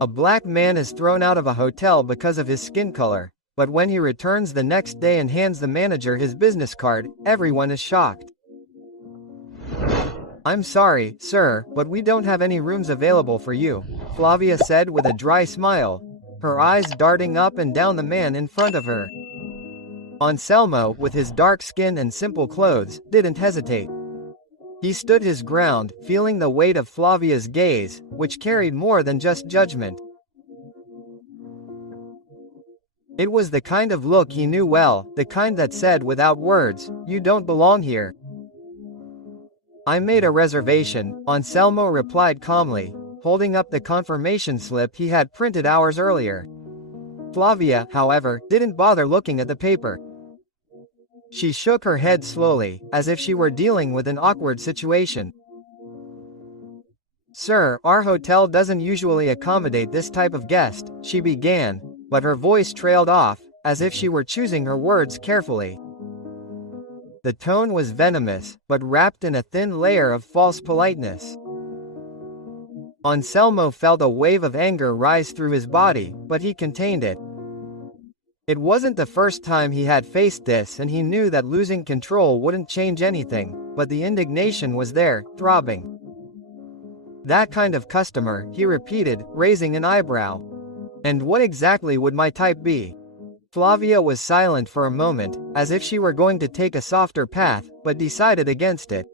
A black man is thrown out of a hotel because of his skin color, but when he returns the next day and hands the manager his business card, everyone is shocked. "I'm sorry, sir, but we don't have any rooms available for you," Flavia said with a dry smile, her eyes darting up and down the man in front of her. Anselmo, with his dark skin and simple clothes, didn't hesitate. He stood his ground, feeling the weight of Flavia's gaze, which carried more than just judgment. It was the kind of look he knew well, the kind that said without words, "You don't belong here." "I made a reservation," Anselmo replied calmly, holding up the confirmation slip he had printed hours earlier. Flavia, however, didn't bother looking at the paper. She shook her head slowly, as if she were dealing with an awkward situation. "Sir, our hotel doesn't usually accommodate this type of guest," she began, but her voice trailed off, as if she were choosing her words carefully. The tone was venomous, but wrapped in a thin layer of false politeness. Anselmo felt a wave of anger rise through his body, but he contained it. It wasn't the first time he had faced this, and he knew that losing control wouldn't change anything, but the indignation was there, throbbing. "That kind of customer," he repeated, raising an eyebrow. "And what exactly would my type be?" Flavia was silent for a moment, as if she were going to take a softer path, but decided against it.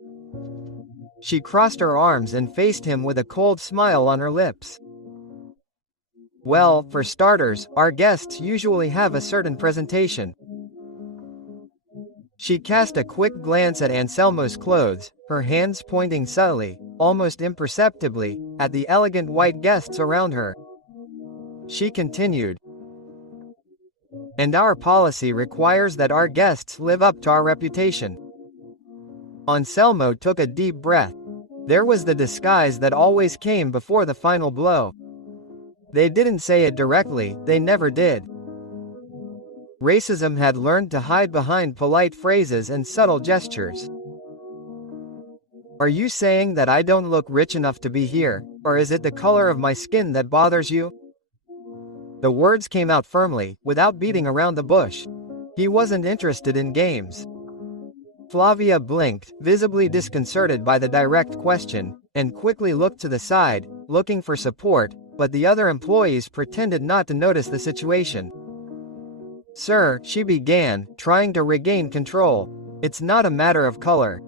She crossed her arms and faced him with a cold smile on her lips. "Well, for starters, our guests usually have a certain presentation." She cast a quick glance at Anselmo's clothes, her hands pointing subtly, almost imperceptibly, at the elegant white guests around her. She continued, "And our policy requires that our guests live up to our reputation." Anselmo took a deep breath. There was the disguise that always came before the final blow. They didn't say it directly, they never did. Racism had learned to hide behind polite phrases and subtle gestures. "Are you saying that I don't look rich enough to be here, or is it the color of my skin that bothers you?" The words came out firmly, without beating around the bush. He wasn't interested in games. Flavia blinked, visibly disconcerted by the direct question, and quickly looked to the side, looking for support, but the other employees pretended not to notice the situation. "Sir," she began, trying to regain control, "it's not a matter of color.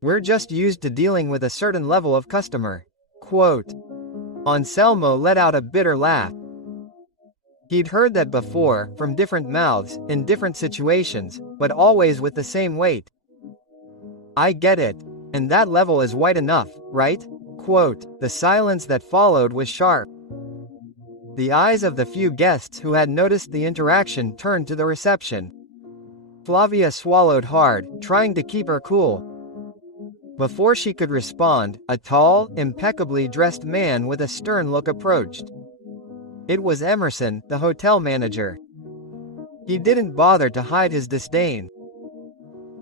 We're just used to dealing with a certain level of customer." Quote. Anselmo let out a bitter laugh. He'd heard that before, from different mouths, in different situations, but always with the same weight. "I get it. And that level is white enough, right?" Quote. The silence that followed was sharp. The eyes of the few guests who had noticed the interaction turned to the reception. Flavia swallowed hard, trying to keep her cool. Before she could respond, a tall, impeccably dressed man with a stern look approached. It was Emerson, the hotel manager. He didn't bother to hide his disdain.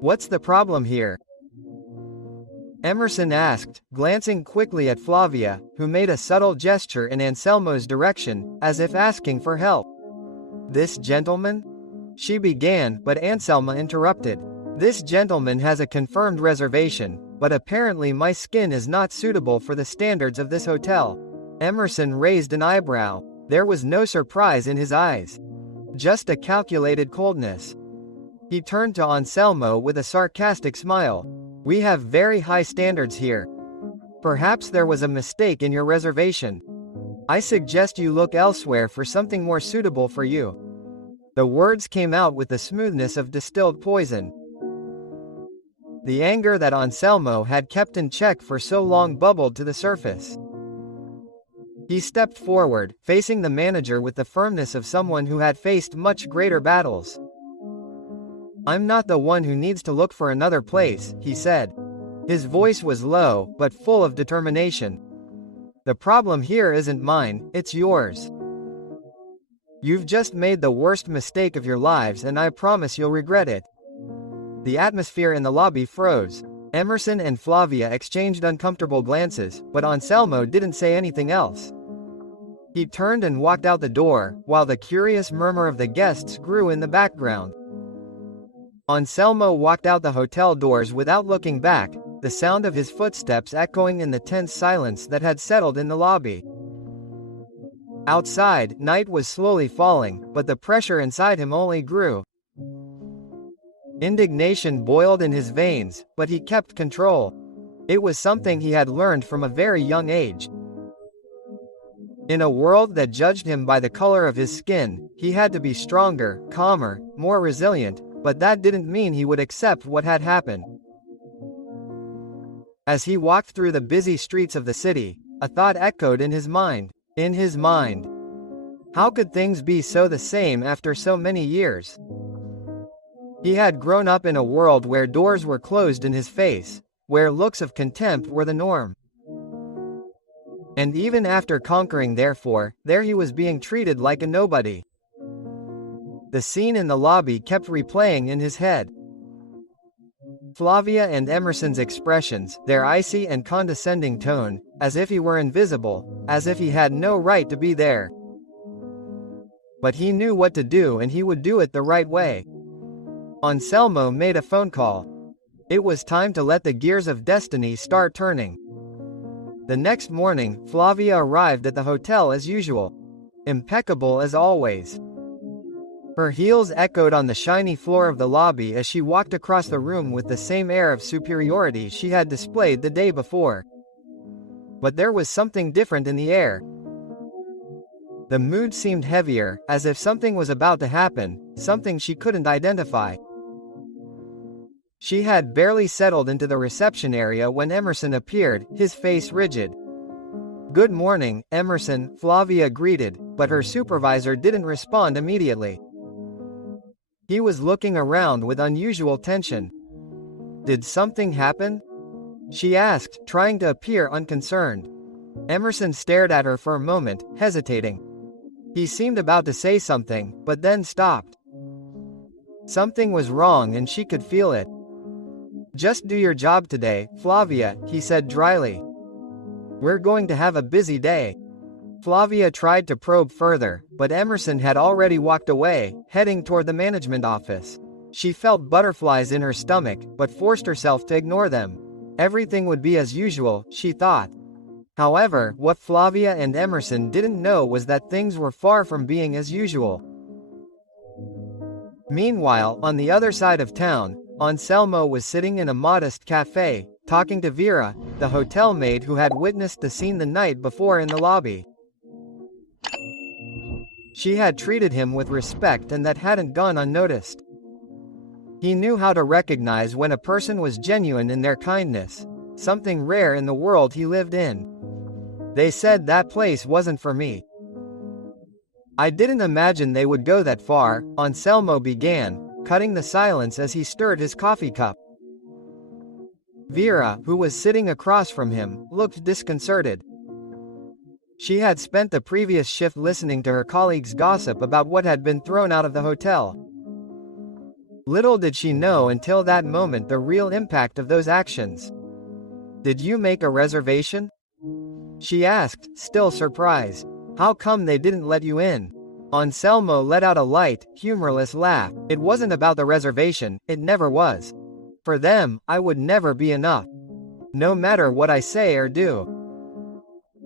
"What's the problem here?" Emerson asked, glancing quickly at Flavia, who made a subtle gesture in Anselmo's direction, as if asking for help. "This gentleman?" she began, but Anselmo interrupted. "This gentleman has a confirmed reservation, but apparently my skin is not suitable for the standards of this hotel." Emerson raised an eyebrow. There was no surprise in his eyes. Just a calculated coldness. He turned to Anselmo with a sarcastic smile. "We have very high standards here. Perhaps there was a mistake in your reservation. I suggest you look elsewhere for something more suitable for you." The words came out with the smoothness of distilled poison. The anger that Anselmo had kept in check for so long bubbled to the surface. He stepped forward, facing the manager with the firmness of someone who had faced much greater battles. "I'm not the one who needs to look for another place," he said. His voice was low, but full of determination. "The problem here isn't mine, it's yours. You've just made the worst mistake of your lives, and I promise you'll regret it." The atmosphere in the lobby froze. Emerson and Flavia exchanged uncomfortable glances, but Anselmo didn't say anything else. He turned and walked out the door, while the curious murmur of the guests grew in the background. Anselmo walked out the hotel doors without looking back, the sound of his footsteps echoing in the tense silence that had settled in the lobby. Outside, night was slowly falling, but the pressure inside him only grew. Indignation boiled in his veins, but he kept control. It was something he had learned from a very young age. In a world that judged him by the color of his skin, he had to be stronger, calmer, more resilient, but that didn't mean he would accept what had happened. As he walked through the busy streets of the city, a thought echoed in his mind. How could things be so the same after so many years? He had grown up in a world where doors were closed in his face, where looks of contempt were the norm. And even after conquering therefore, there he was being treated like a nobody. The scene in the lobby kept replaying in his head. Flavia and Emerson's expressions, their icy and condescending tone, as if he were invisible, as if he had no right to be there. But he knew what to do and he would do it the right way. Anselmo made a phone call. It was time to let the gears of destiny start turning. The next morning, Flavia arrived at the hotel as usual. Impeccable as always. Her heels echoed on the shiny floor of the lobby as she walked across the room with the same air of superiority she had displayed the day before. But there was something different in the air. The mood seemed heavier, as if something was about to happen, something she couldn't identify. She had barely settled into the reception area when Emerson appeared, his face rigid. "Good morning, Emerson," Flavia greeted, but her supervisor didn't respond immediately. He was looking around with unusual tension. "Did something happen?" she asked, trying to appear unconcerned. Emerson stared at her for a moment, hesitating. He seemed about to say something, but then stopped. Something was wrong and she could feel it. "Just do your job today, Flavia," he said dryly. "We're going to have a busy day." Flavia tried to probe further, but Emerson had already walked away, heading toward the management office. She felt butterflies in her stomach, but forced herself to ignore them. Everything would be as usual, she thought. However, what Flavia and Emerson didn't know was that things were far from being as usual. Meanwhile, on the other side of town, Anselmo was sitting in a modest cafe, talking to Vera, the hotel maid who had witnessed the scene the night before in the lobby. She had treated him with respect and that hadn't gone unnoticed. He knew how to recognize when a person was genuine in their kindness, something rare in the world he lived in. "They said that place wasn't for me. I didn't imagine they would go that far," Anselmo began, cutting the silence as he stirred his coffee cup. Vera, who was sitting across from him, looked disconcerted. She had spent the previous shift listening to her colleagues' gossip about what had been thrown out of the hotel. Little did she know until that moment the real impact of those actions. "Did you make a reservation?" she asked, still surprised. "How come they didn't let you in?" Anselmo let out a light, humorless laugh. "It wasn't about the reservation, it never was. For them, I would never be enough. No matter what I say or do."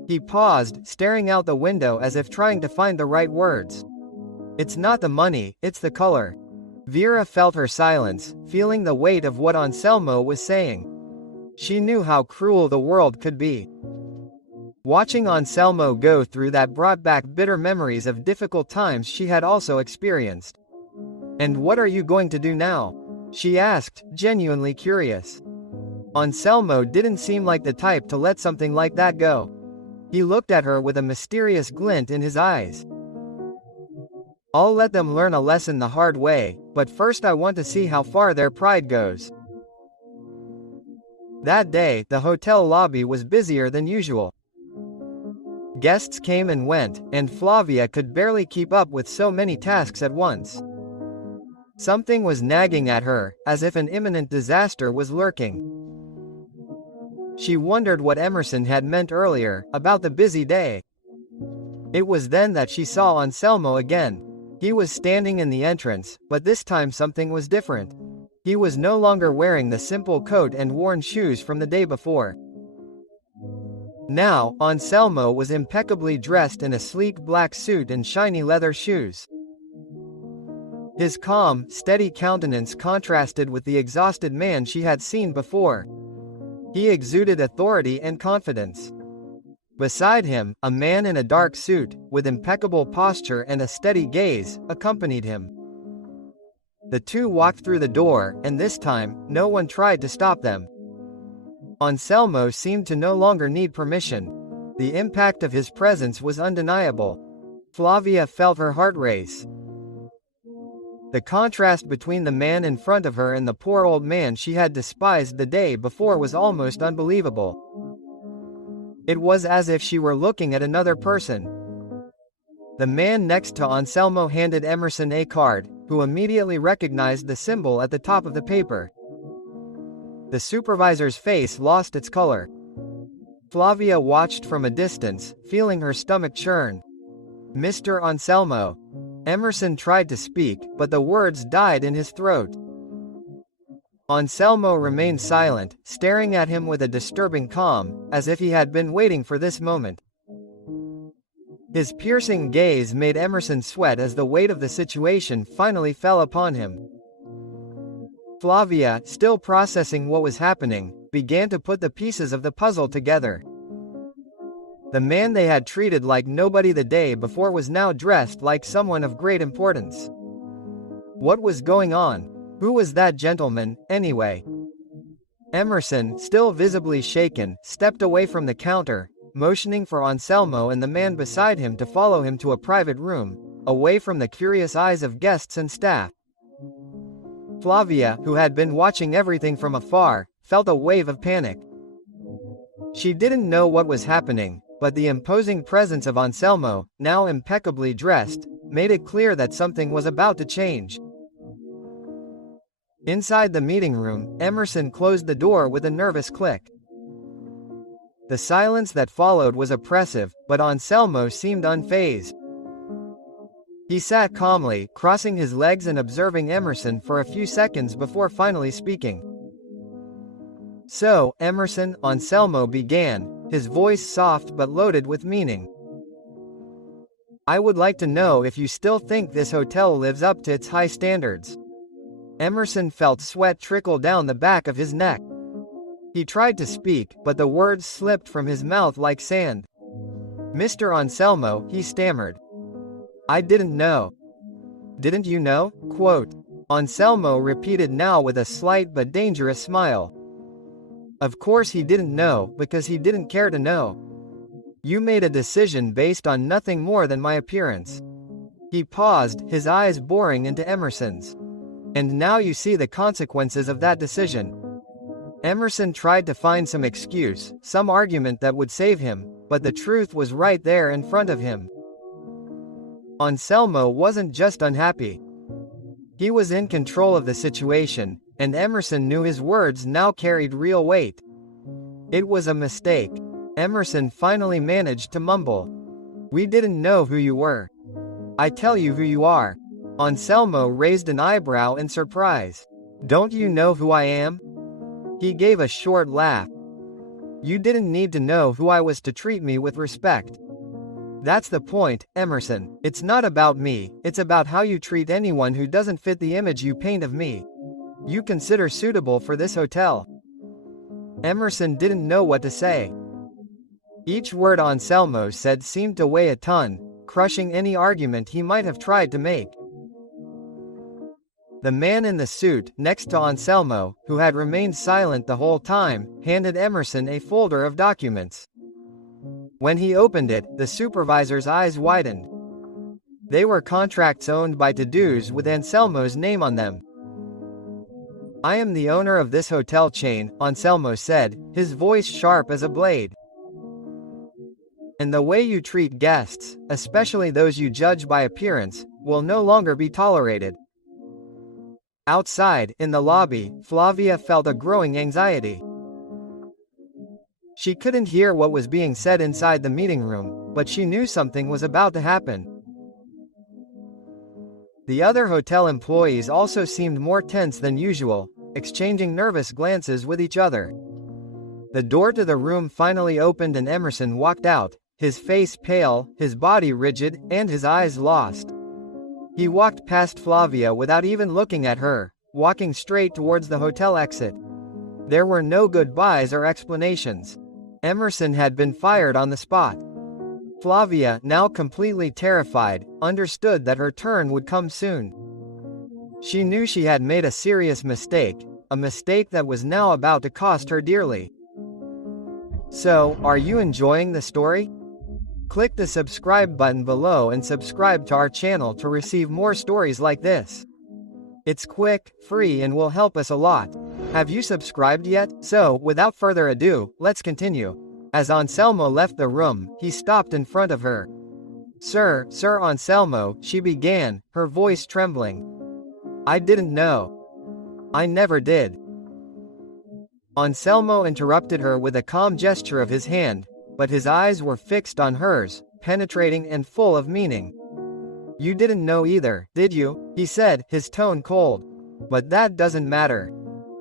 He paused, staring out the window as if trying to find the right words. "It's not the money, it's the color." Vera felt her silence, feeling the weight of what Anselmo was saying. She knew how cruel the world could be. Watching Anselmo go through that brought back bitter memories of difficult times she had also experienced. "And what are you going to do now?" she asked, genuinely curious. Anselmo didn't seem like the type to let something like that go. He looked at her with a mysterious glint in his eyes. "I'll let them learn a lesson the hard way, but first I want to see how far their pride goes." That day, the hotel lobby was busier than usual. Guests came and went, and Flavia could barely keep up with so many tasks at once. Something was nagging at her, as if an imminent disaster was lurking. She wondered what Emerson had meant earlier, about the busy day. It was then that she saw Anselmo again. He was standing in the entrance, but this time something was different. He was no longer wearing the simple coat and worn shoes from the day before. Now, Anselmo was impeccably dressed in a sleek black suit and shiny leather shoes. His calm, steady countenance contrasted with the exhausted man she had seen before. He exuded authority and confidence. Beside him, a man in a dark suit, with impeccable posture and a steady gaze, accompanied him. The two walked through the door, and this time, no one tried to stop them. Anselmo seemed to no longer need permission. The impact of his presence was undeniable. Flavia felt her heart race. The contrast between the man in front of her and the poor old man she had despised the day before was almost unbelievable. It was as if she were looking at another person. The man next to Anselmo handed Emerson a card, who immediately recognized the symbol at the top of the paper. The supervisor's face lost its color. Flavia watched from a distance, feeling her stomach churn. "Mr. Anselmo." Emerson tried to speak, but the words died in his throat. Anselmo remained silent, staring at him with a disturbing calm, as if he had been waiting for this moment. His piercing gaze made Emerson sweat as the weight of the situation finally fell upon him. Flavia, still processing what was happening, began to put the pieces of the puzzle together. The man they had treated like nobody the day before was now dressed like someone of great importance. What was going on? Who was that gentleman, anyway? Emerson, still visibly shaken, stepped away from the counter, motioning for Anselmo and the man beside him to follow him to a private room, away from the curious eyes of guests and staff. Flavia, who had been watching everything from afar, felt a wave of panic. She didn't know what was happening, but the imposing presence of Anselmo, now impeccably dressed, made it clear that something was about to change. Inside the meeting room, Emerson closed the door with a nervous click. The silence that followed was oppressive, but Anselmo seemed unfazed. He sat calmly, crossing his legs and observing Emerson for a few seconds before finally speaking. "So, Emerson," Anselmo began, his voice soft but loaded with meaning. "I would like to know if you still think this hotel lives up to its high standards." Emerson felt sweat trickle down the back of his neck. He tried to speak, but the words slipped from his mouth like sand. "Mr. Anselmo," he stammered. "I didn't know." "Didn't you know?" Quote. Anselmo repeated now with a slight but dangerous smile. "Of course he didn't know, because he didn't care to know. You made a decision based on nothing more than my appearance." He paused, his eyes boring into Emerson's. "And now you see the consequences of that decision." Emerson tried to find some excuse, some argument that would save him, but the truth was right there in front of him. Anselmo wasn't just unhappy. He was in control of the situation, and Emerson knew his words now carried real weight. "It was a mistake." Emerson finally managed to mumble. "We didn't know who you were." "I tell you who you are." Anselmo raised an eyebrow in surprise. "Don't you know who I am?" He gave a short laugh. "You didn't need to know who I was to treat me with respect." "That's the point, Emerson. It's not about me, it's about how you treat anyone who doesn't fit the image you paint of me. You consider suitable for this hotel." Emerson didn't know what to say. Each word Anselmo said seemed to weigh a ton, crushing any argument he might have tried to make. The man in the suit, next to Anselmo, who had remained silent the whole time, handed Emerson a folder of documents. When he opened it, the supervisor's eyes widened. They were contracts owned by To-Dos with Anselmo's name on them. "I am the owner of this hotel chain," Anselmo said, his voice sharp as a blade. "And the way you treat guests, especially those you judge by appearance, will no longer be tolerated." Outside, in the lobby, Flavia felt a growing anxiety. She couldn't hear what was being said inside the meeting room, but she knew something was about to happen. The other hotel employees also seemed more tense than usual, exchanging nervous glances with each other. The door to the room finally opened and Emerson walked out, his face pale, his body rigid, and his eyes lost. He walked past Flavia without even looking at her, walking straight towards the hotel exit. There were no goodbyes or explanations. Emerson had been fired on the spot. Flavia, now completely terrified, understood that her turn would come soon. She knew she had made a serious mistake, a mistake that was now about to cost her dearly. So, are you enjoying the story? Click the subscribe button below and subscribe to our channel to receive more stories like this. It's quick, free, and will help us a lot. Have you subscribed yet? So, without further ado, let's continue. As Anselmo left the room, he stopped in front of her. Sir Anselmo, she began, her voice trembling. I didn't know. I never did. Anselmo interrupted her with a calm gesture of his hand, but his eyes were fixed on hers, penetrating and full of meaning. You didn't know either, did you? He said, his tone cold. But that doesn't matter.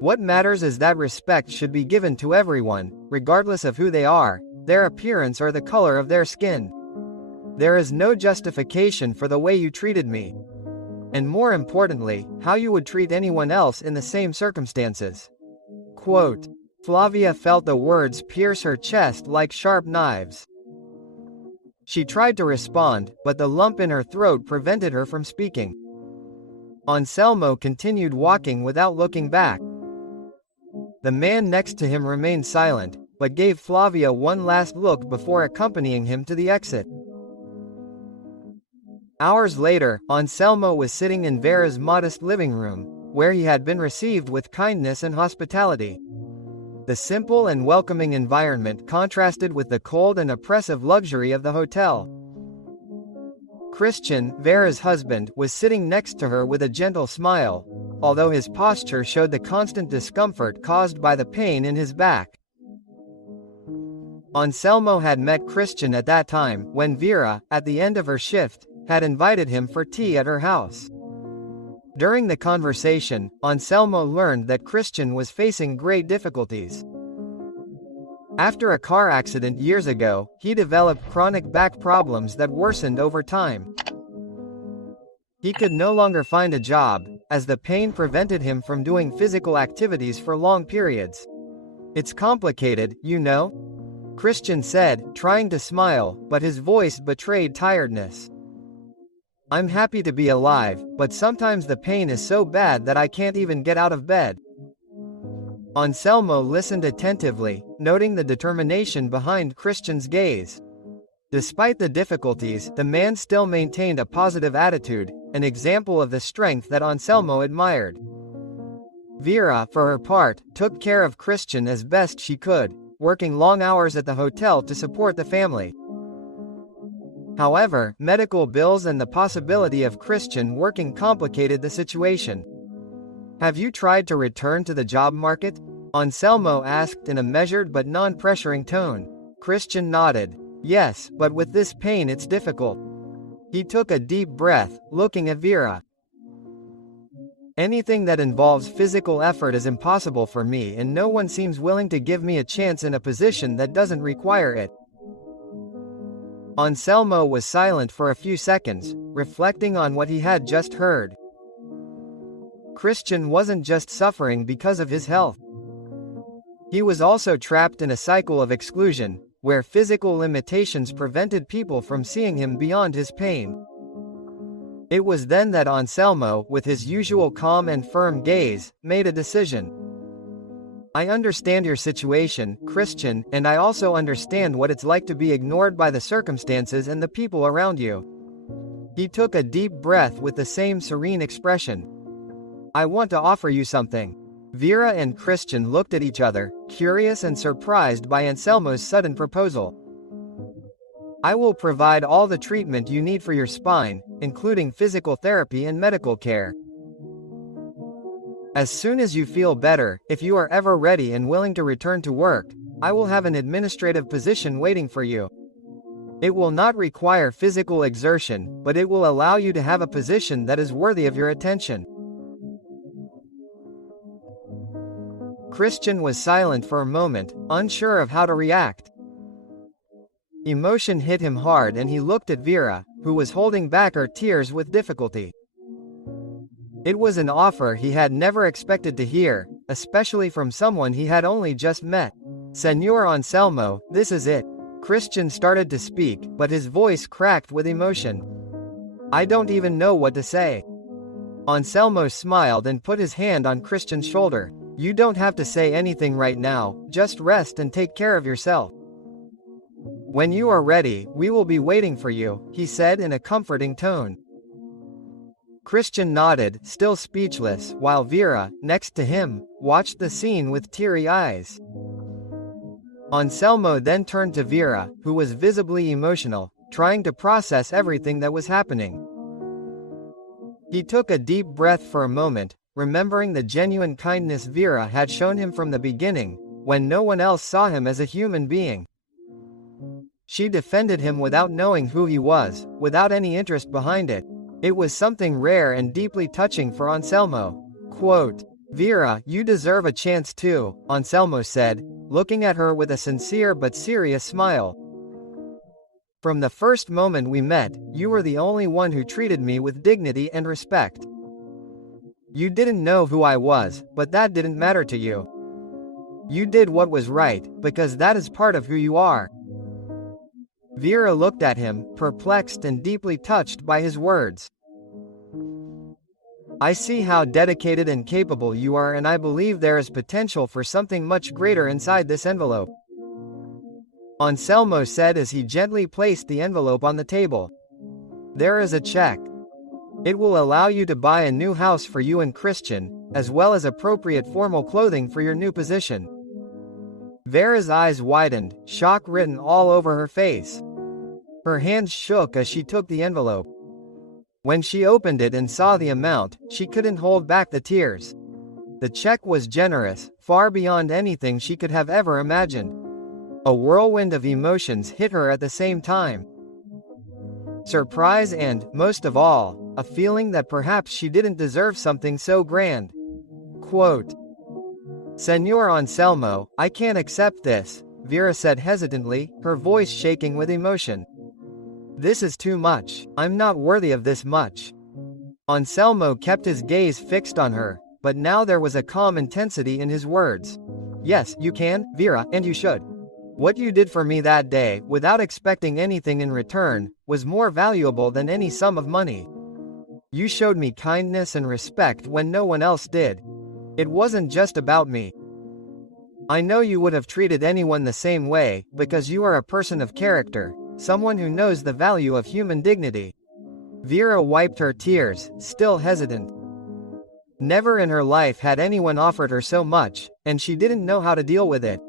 What matters is that respect should be given to everyone, regardless of who they are, their appearance or the color of their skin. There is no justification for the way you treated me. And more importantly, how you would treat anyone else in the same circumstances. Quote. Flavia felt the words pierce her chest like sharp knives. She tried to respond, but the lump in her throat prevented her from speaking. Anselmo continued walking without looking back. The man next to him remained silent, but gave Flavia one last look before accompanying him to the exit. Hours later, Anselmo was sitting in Vera's modest living room, where he had been received with kindness and hospitality. The simple and welcoming environment contrasted with the cold and oppressive luxury of the hotel. Christian, Vera's husband, was sitting next to her with a gentle smile, although his posture showed the constant discomfort caused by the pain in his back. Anselmo had met Christian at that time, when Vera, at the end of her shift, had invited him for tea at her house. During the conversation, Anselmo learned that Christian was facing great difficulties. After a car accident years ago, he developed chronic back problems that worsened over time. He could no longer find a job, as the pain prevented him from doing physical activities for long periods. It's complicated, you know? Christian said, trying to smile, but his voice betrayed tiredness. I'm happy to be alive, but sometimes the pain is so bad that I can't even get out of bed. Anselmo listened attentively, noting the determination behind Christian's gaze. Despite the difficulties, the man still maintained a positive attitude, an example of the strength that Anselmo admired. Vera, for her part, took care of Christian as best she could, working long hours at the hotel to support the family. However, medical bills and the possibility of Christian working complicated the situation. Have you tried to return to the job market? Anselmo asked in a measured but non-pressuring tone. Christian nodded. Yes, but with this pain it's difficult. He took a deep breath, looking at Vera. Anything that involves physical effort is impossible for me, and no one seems willing to give me a chance in a position that doesn't require it. Anselmo was silent for a few seconds, reflecting on what he had just heard. Christian wasn't just suffering because of his health. He was also trapped in a cycle of exclusion, where physical limitations prevented people from seeing him beyond his pain. It was then that Anselmo, with his usual calm and firm gaze, made a decision. I understand your situation, Christian, and I also understand what it's like to be ignored by the circumstances and the people around you. He took a deep breath with the same serene expression. I want to offer you something. Vera and Christian looked at each other, curious and surprised by Anselmo's sudden proposal. I will provide all the treatment you need for your spine, including physical therapy and medical care. As soon as you feel better, if you are ever ready and willing to return to work, I will have an administrative position waiting for you. It will not require physical exertion, but it will allow you to have a position that is worthy of your attention." Christian was silent for a moment, unsure of how to react. Emotion hit him hard and he looked at Vera, who was holding back her tears with difficulty. It was an offer he had never expected to hear, especially from someone he had only just met. "Señor Anselmo, this is it." Christian started to speak, but his voice cracked with emotion. "I don't even know what to say." Anselmo smiled and put his hand on Christian's shoulder. "You don't have to say anything right now, just rest and take care of yourself. When you are ready, we will be waiting for you," he said in a comforting tone. Christian nodded, still speechless, while Vera, next to him, watched the scene with teary eyes. Anselmo then turned to Vera, who was visibly emotional, trying to process everything that was happening. He took a deep breath for a moment, remembering the genuine kindness Vera had shown him from the beginning, when no one else saw him as a human being. She defended him without knowing who he was, without any interest behind it. It was something rare and deeply touching for Anselmo. Quote, "Vera, you deserve a chance too," Anselmo said, looking at her with a sincere but serious smile. "From the first moment we met, you were the only one who treated me with dignity and respect. You didn't know who I was, but that didn't matter to you. You did what was right, because that is part of who you are." Vera looked at him, perplexed and deeply touched by his words. "I see how dedicated and capable you are, and I believe there is potential for something much greater inside this envelope," Anselmo said as he gently placed the envelope on the table. "There is a check. It will allow you to buy a new house for you and Christian, as well as appropriate formal clothing for your new position." Vera's eyes widened, shock written all over her face. Her hands shook as she took the envelope. When she opened it and saw the amount, she couldn't hold back the tears. The check was generous, far beyond anything she could have ever imagined. A whirlwind of emotions hit her at the same time. Surprise and, most of all, a feeling that perhaps she didn't deserve something so grand. Quote, "Señor Anselmo, I can't accept this," Vera said hesitantly, her voice shaking with emotion. "This is too much. I'm not worthy of this much." Anselmo kept his gaze fixed on her, but now there was a calm intensity in his words. "Yes, you can, Vera, and you should. What you did for me that day, without expecting anything in return, was more valuable than any sum of money. You showed me kindness and respect when no one else did. It wasn't just about me. I know you would have treated anyone the same way, because you are a person of character, someone who knows the value of human dignity." Vera wiped her tears, still hesitant. Never in her life had anyone offered her so much, and she didn't know how to deal with it.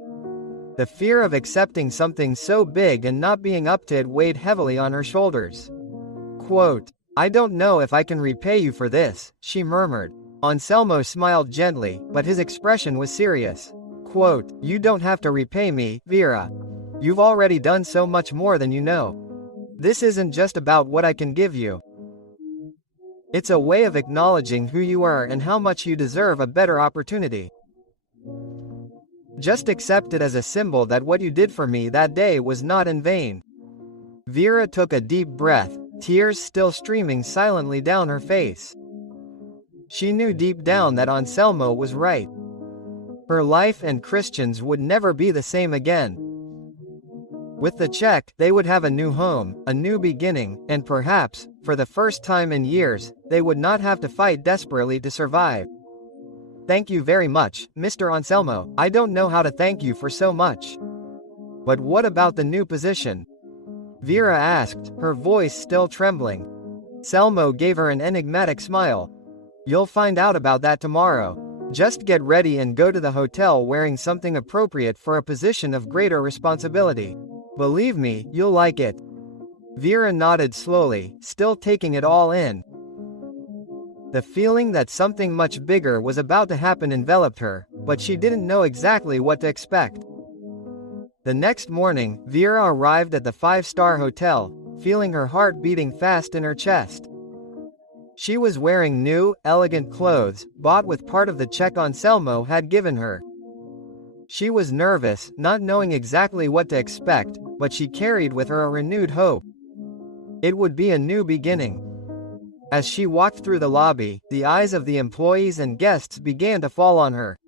The fear of accepting something so big and not being up to it weighed heavily on her shoulders. Quote, "I don't know if I can repay you for this," she murmured. Anselmo smiled gently, but his expression was serious. Quote, "You don't have to repay me, Vera. You've already done so much more than you know. This isn't just about what I can give you. It's a way of acknowledging who you are and how much you deserve a better opportunity. Just accept it as a symbol that what you did for me that day was not in vain." Vera took a deep breath, tears still streaming silently down her face. She knew deep down that Anselmo was right. Her life and Christian's would never be the same again. With the check, they would have a new home, a new beginning, and perhaps, for the first time in years, they would not have to fight desperately to survive. "Thank you very much, Mr. Anselmo. I don't know how to thank you for so much." "But what about the new position?" Vera asked, her voice still trembling. Selmo gave her an enigmatic smile. "You'll find out about that tomorrow. Just get ready and go to the hotel wearing something appropriate for a position of greater responsibility. Believe me, you'll like it." Vera nodded slowly, still taking it all in. The feeling that something much bigger was about to happen enveloped her, but she didn't know exactly what to expect. The next morning, Vera arrived at the five-star hotel, feeling her heart beating fast in her chest. She was wearing new, elegant clothes, bought with part of the check Anselmo had given her. She was nervous, not knowing exactly what to expect, but she carried with her a renewed hope. It would be a new beginning. As she walked through the lobby, the eyes of the employees and guests began to fall on her.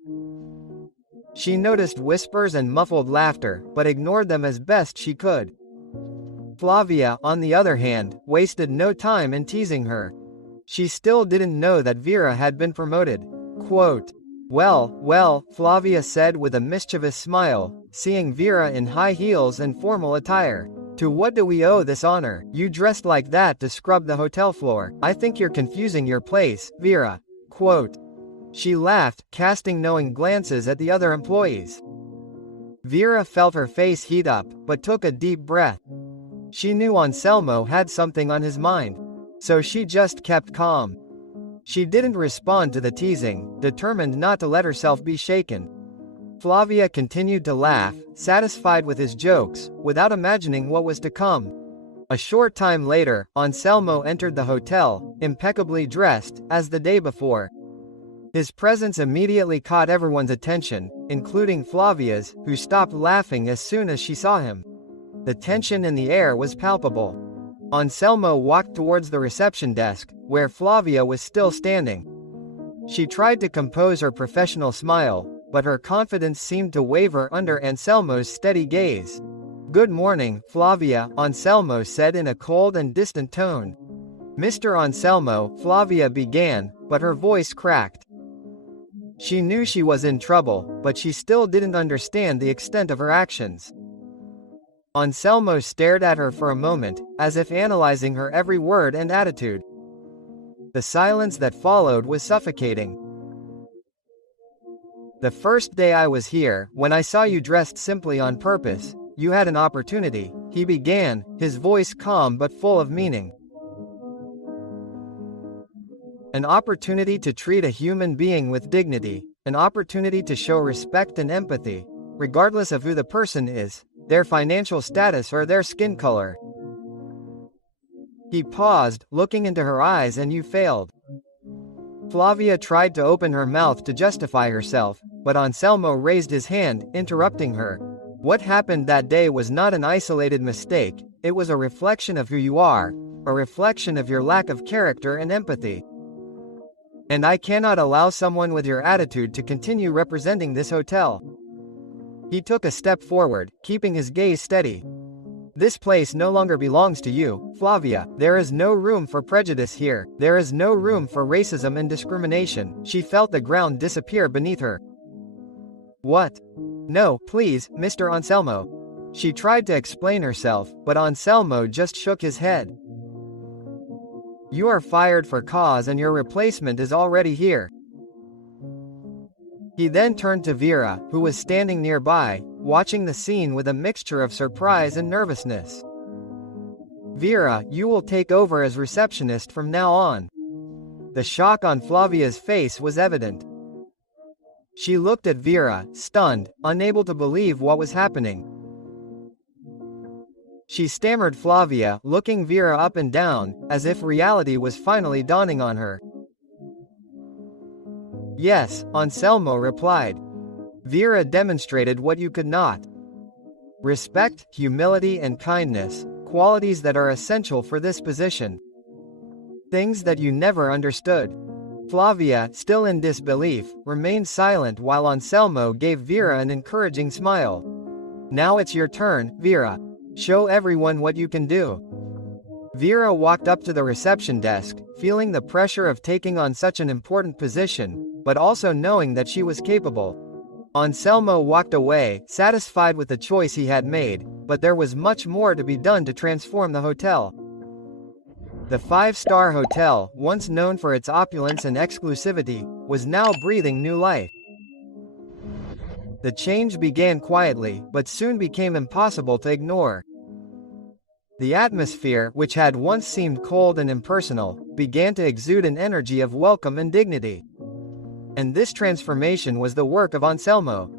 She noticed whispers and muffled laughter, but ignored them as best she could. Flavia, on the other hand, wasted no time in teasing her. She still didn't know that Vera had been promoted. Quote, well, Flavia said with a mischievous smile, seeing Vera in high heels and formal attire. To what do we owe this honor? You dressed like that to scrub the hotel floor. I think you're confusing your place, Vera. Quote. She laughed, casting knowing glances at the other employees. Vera felt her face heat up, but took a deep breath. She knew Anselmo had something on his mind, so she just kept calm. She didn't respond to the teasing, determined not to let herself be shaken. Flavia continued to laugh, satisfied with his jokes, without imagining what was to come. A short time later, Anselmo entered the hotel, impeccably dressed, as the day before. His presence immediately caught everyone's attention, including Flavia's, who stopped laughing as soon as she saw him. The tension in the air was palpable. Anselmo walked towards the reception desk, where Flavia was still standing. She tried to compose her professional smile, but her confidence seemed to waver under Anselmo's steady gaze. "Good morning, Flavia," Anselmo said in a cold and distant tone. "Mr. Anselmo," Flavia began, but her voice cracked. She knew she was in trouble, but she still didn't understand the extent of her actions. Anselmo stared at her for a moment, as if analyzing her every word and attitude. The silence that followed was suffocating. "The first day I was here, when I saw you dressed simply on purpose, you had an opportunity," he began, his voice calm but full of meaning. "An opportunity to treat a human being with dignity, an opportunity to show respect and empathy, regardless of who the person is, their financial status or their skin color." He paused, looking into her eyes, "and you failed." Flavia tried to open her mouth to justify herself, but Anselmo raised his hand, interrupting her. "What happened that day was not an isolated mistake, it was a reflection of who you are, a reflection of your lack of character and empathy. And I cannot allow someone with your attitude to continue representing this hotel." He took a step forward, keeping his gaze steady. "This place no longer belongs to you, Flavia. There is no room for prejudice here. There is no room for racism and discrimination." She felt the ground disappear beneath her. "What? No, please, Mr. Anselmo." She tried to explain herself, but Anselmo just shook his head. "You are fired for cause and your replacement is already here." He then turned to Vera, who was standing nearby, watching the scene with a mixture of surprise and nervousness. "Vera, you will take over as receptionist from now on." The shock on Flavia's face was evident. She looked at Vera, stunned, unable to believe what was happening. She stammered Flavia, looking Vera up and down, as if reality was finally dawning on her. "Yes," Anselmo replied. "Vera demonstrated what you could not. Respect, humility and kindness, qualities that are essential for this position. Things that you never understood." Flavia, still in disbelief, remained silent while Anselmo gave Vera an encouraging smile. "Now it's your turn, Vera. Show everyone what you can do." Vera walked up to the reception desk, feeling the pressure of taking on such an important position, but also knowing that she was capable. Anselmo walked away, satisfied with the choice he had made, but there was much more to be done to transform the hotel. The five-star hotel, once known for its opulence and exclusivity, was now breathing new life. The change began quietly, but soon became impossible to ignore. The atmosphere, which had once seemed cold and impersonal, began to exude an energy of welcome and dignity. And this transformation was the work of Anselmo.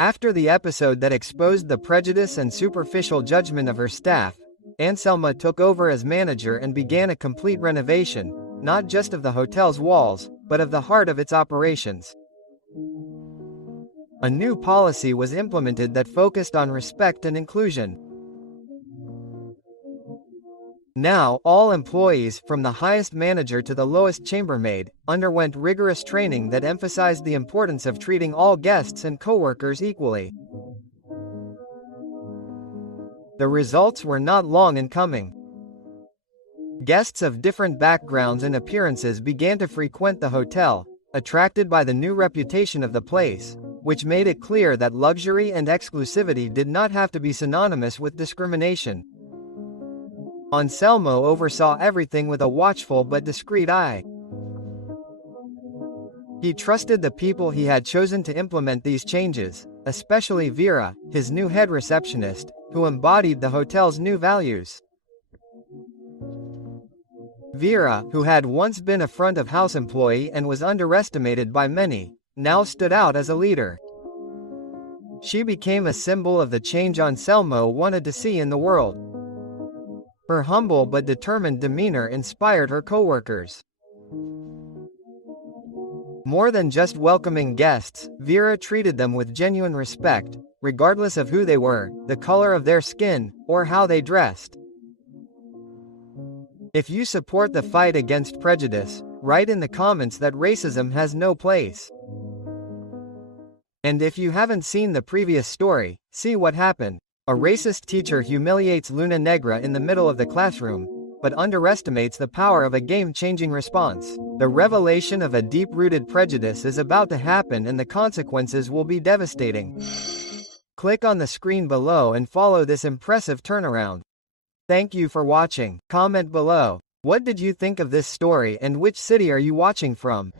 After the episode that exposed the prejudice and superficial judgment of her staff, Anselma took over as manager and began a complete renovation, not just of the hotel's walls, but of the heart of its operations. A new policy was implemented that focused on respect and inclusion. Now, all employees, from the highest manager to the lowest chambermaid, underwent rigorous training that emphasized the importance of treating all guests and coworkers equally. The results were not long in coming. Guests of different backgrounds and appearances began to frequent the hotel, attracted by the new reputation of the place, which made it clear that luxury and exclusivity did not have to be synonymous with discrimination. Anselmo oversaw everything with a watchful but discreet eye. He trusted the people he had chosen to implement these changes, especially Vera, his new head receptionist, who embodied the hotel's new values. Vera, who had once been a front-of-house employee and was underestimated by many, now stood out as a leader. She became a symbol of the change Anselmo wanted to see in the world. Her humble but determined demeanor inspired her coworkers. More than just welcoming guests, Vera treated them with genuine respect, regardless of who they were, the color of their skin, or how they dressed. If you support the fight against prejudice, write in the comments that racism has no place. And if you haven't seen the previous story, see what happened. A racist teacher humiliates Luna Negra in the middle of the classroom, but underestimates the power of a game-changing response. The revelation of a deep-rooted prejudice is about to happen and the consequences will be devastating. Click on the screen below and follow this impressive turnaround. Thank you for watching. Comment below. What did you think of this story and which city are you watching from?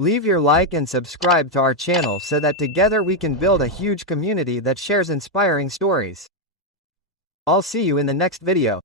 Leave your like and subscribe to our channel so that together we can build a huge community that shares inspiring stories. I'll see you in the next video.